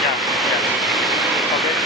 Yeah. Okay.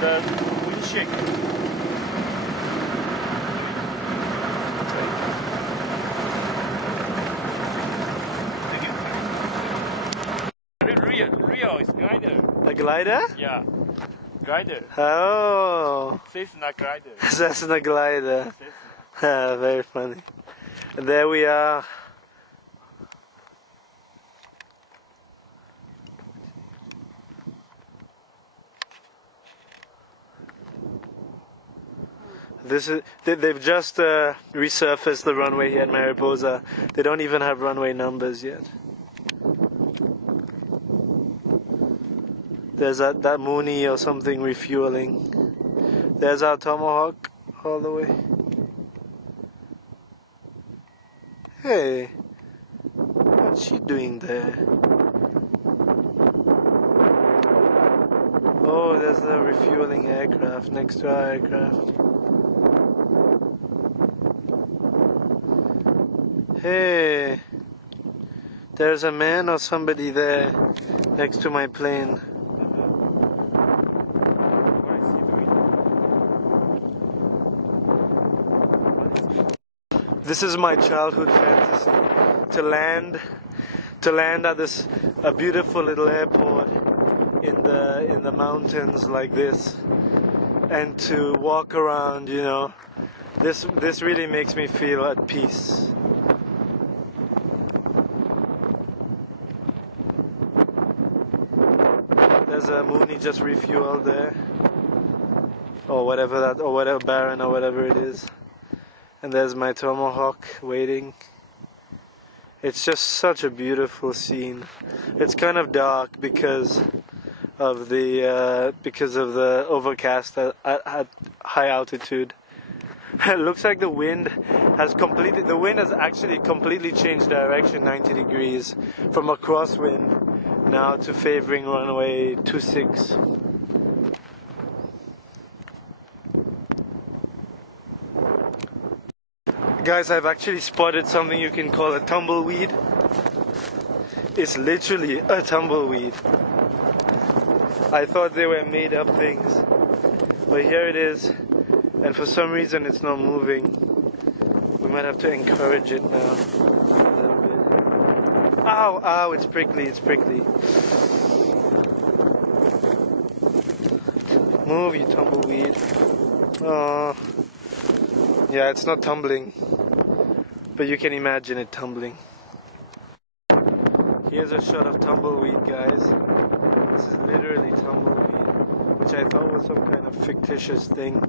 The wind shake. Real is glider. A glider? Yeah, glider. Oh, Cessna glider. Cessna glider. Cessna. Very funny. And there we are. They've just resurfaced the runway here at Mariposa. They don't even have runway numbers yet. There's that Mooney or something refueling. There's our Tomahawk all the way. Hey, what's she doing there? Oh, there's the refueling aircraft next to our aircraft. Hey, there's a man or somebody there next to my plane. This is my childhood fantasy, to land at a beautiful little airport in the mountains like this, and to walk around, you know. This really makes me feel at peace. There's a Mooney just refueled there, or whatever Baron or whatever it is. And there's my Tomahawk waiting. It's just such a beautiful scene. It's kind of dark because of the overcast at high altitude. It looks like the wind has actually completely changed direction 90 degrees from a crosswind now to favoring runway 26. Guys, I've actually spotted something you can call a tumbleweed. It's literally a tumbleweed. I thought they were made up things, but here it is, and for some reason it's not moving. We might have to encourage it now a little bit. Ow, ow, it's prickly, it's prickly. Move, you tumbleweed. Oh, yeah, it's not tumbling, but you can imagine it tumbling. Here's a shot of tumbleweed, guys. This is literally tumbleweed, which I thought was some kind of fictitious thing.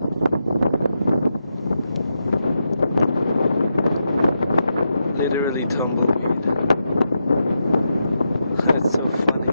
Literally tumbleweed. That's so funny.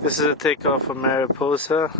This is a takeoff from Mariposa.